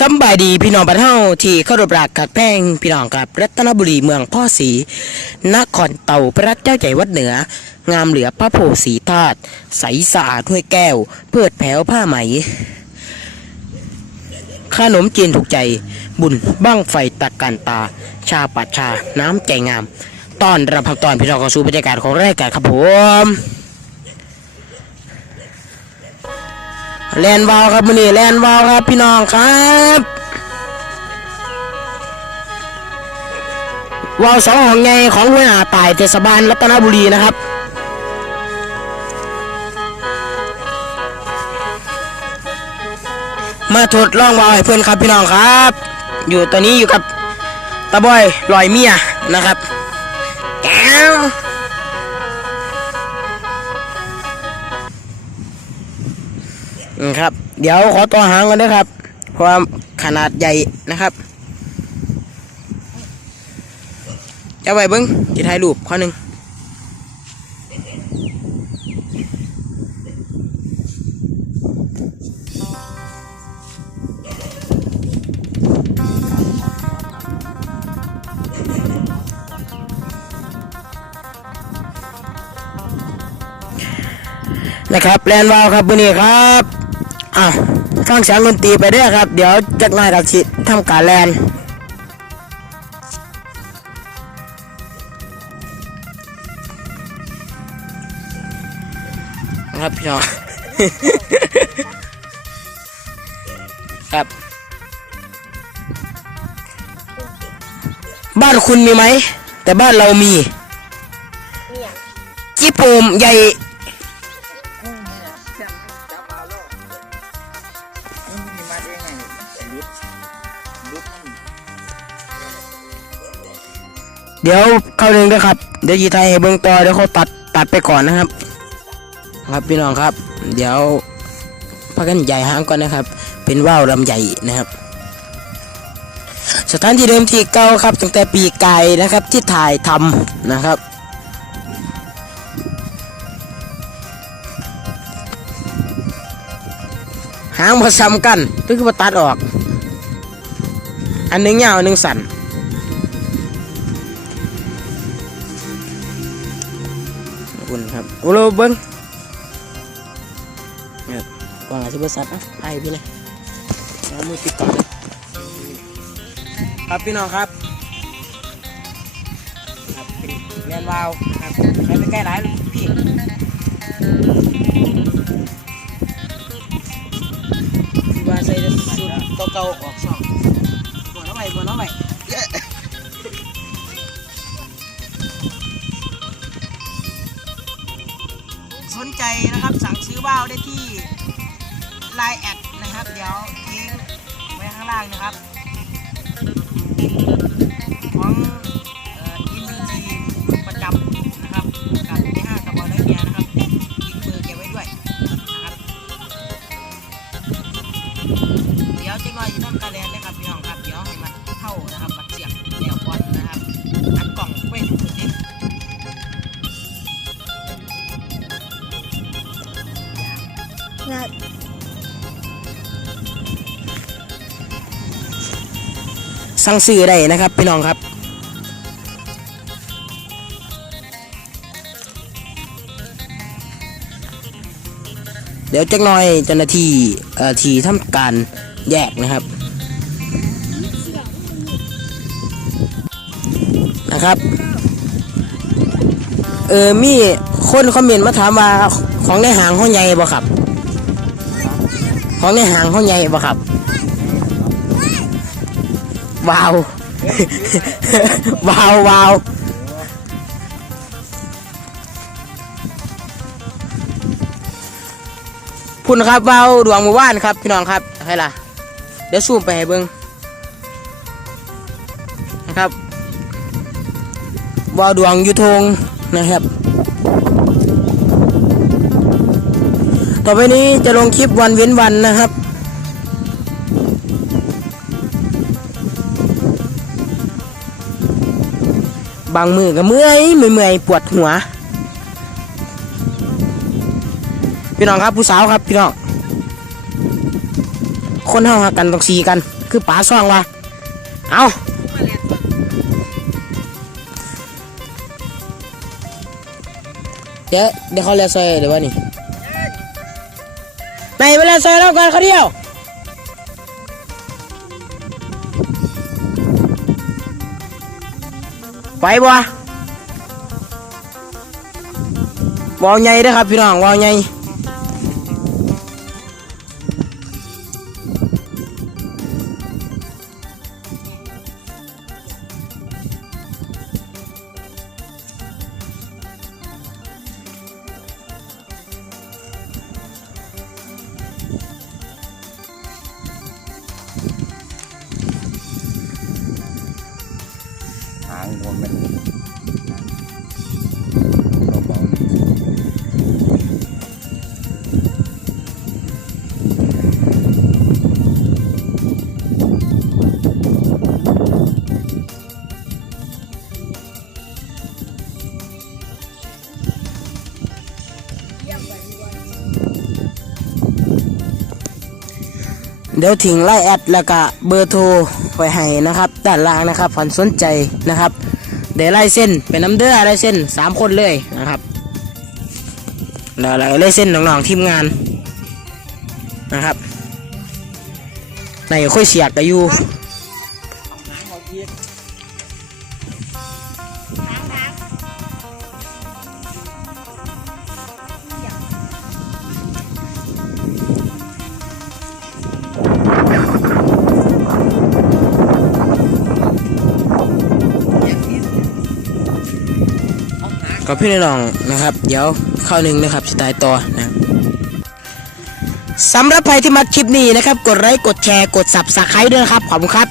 สบายดีพี่น้องบ้านเฮาที่เคารพรักกักแพงพี่น้องกับรัตนบุรีเมืองพ่อศรีนครเต่าพระเจ้าใหญ่วัดเหนือ งามเหลือพระโพสีธาตุใสสะอาดห้วยแก้ว เพิดแผวผ้าไหมขนมจีนถูกใจ บุญบ้างไฟตะกันตา ชาปัดชาน้ำใจงามตอนรับพักตอนพี่น้องเข้าสู่บรรยากาศของรายการครับผม แลนวาวครับมือนี้แลนวาวครับพี่น้องครับวาวสองห้องใหญ่ของหัวหน้าตายเทศบาลรัตนบุรีนะครับมาทดลองวาวให้เพื่อนครับพี่น้องครับ อยู่ตอนนี้อยู่กับตาบอยลอยเมียนะครับแก้ว ครับ เดี๋ยวขอตัวหางกันด้วยครับความขนาดใหญ่นะครับจะไปเบิ้งจะถ่ายรูปข้อหนึ่งนะครับแลนวาวครับวันนี้ครับ อะฟังเสียงดนตรีไปเด้อครับ เดี๋ยวจักหน่อยกับสิทำการแลนครับพี่น้องครับบ้านคุณมีไหม แต่บ้านเรามีจิโปมใหญ่ เดี๋ยวเข้าหนึ่งนะครับ เดี๋ยวยีไทยเบิ่งต่อเดี๋ยวเขาตัดตัดไปก่อนนะครับ ครับพี่น้องครับ เดี๋ยวพักกันใหญ่หางก่อนนะครับ เป็นว่าวลำใหญ่นะครับ สถานที่เดิมที่เก่าครับตั้งแต่ปีไก่นะครับที่ถ่ายทำนะครับหางผสมกันก็คือมาตัดออก อันหนึงยาวอันหนึงสั้น ขอบคุณครับโอ้โหเบิ้งครับวางอาชีพบริษัทนะให้พี่เลยเอามือติดก่อนเลยครับพี่น้องครับครับเป็นแลนวาวครับใช้ไปใกล้หลายพี่ที่ว่าใส่สูตรเก่าๆออกช่องบวนเอาไว้บวนเอา ใจนะครับ สั่งซื้อว่าวได้ที่ Line แอดนะครับ เดี๋ยวทิ้งไว้ข้างล่างนะครับ ของอินดี้ประจำนะครับกับในห้างกับบอลไลเมียนะครับทิ้งเบอร์เก็บไว้ด้วยนะครับ เดี๋ยวจะรอยอยู่ต้นกระแลนนะครับ สั่งซื้อได้นะครับพี่น้องครับเดี๋ยวจักหน่อยเจ้าหน้าที่เอ่อที่ทำการแยกนะครับนะครับ เออมีคนคอมเมนต์มาถามว่าของในหางห้องใหญ่บ่ครับ ของในหางห้องใหญ่บ่ครับว้าวว้าวว้าวพุ่นครับว้าวดวงหมู่บ้านครับ พี่น้องครับให้ล่ะ เดี๋ยวซูมไปให้เบิ้งนะครับว้าวดวงยุทงนะครับ ต่อไปนี้จะลงคลิปวันเว้นวันนะครับ บางมือก็เมื่อยเมื่อยปวดหัว พี่น้องครับผู้สาวครับพี่น้องคนเฮาหากันต้องสีกัน คือป๋าซ่องวะเอาเดี๋ยวเดี๋ยวเขาเรียซอยเดี๋ยววะนี่ไหนเวลาซอยเรากัน เขาเดียวไปบ่วาวใหญ่เด้อครับพี่น้องวาวใหญ่ เดี๋ยวทิ้งไล่แอดแล้วก็เบอร์โทรไว้ให้นะครับด้านล่างนะครับผ่อนสนใจนะครับเดี๋ยวไล่เส้นเป็นน้ำเดือไล่เส้นสามคนเลยนะครับแล้วไล่เส้นน้องๆทีมงานนะครับในค่อยเสียกกับยู กับพี่น้องนะครับ เดี๋ยวเข้าหนึ่งนะครับสไตล์ต่อนะสำหรับใครที่มาคลิปนี้นะครับ กดไลค์กดแชร์กดสับสไครต์ด้วยนะครับขอบคุณครับ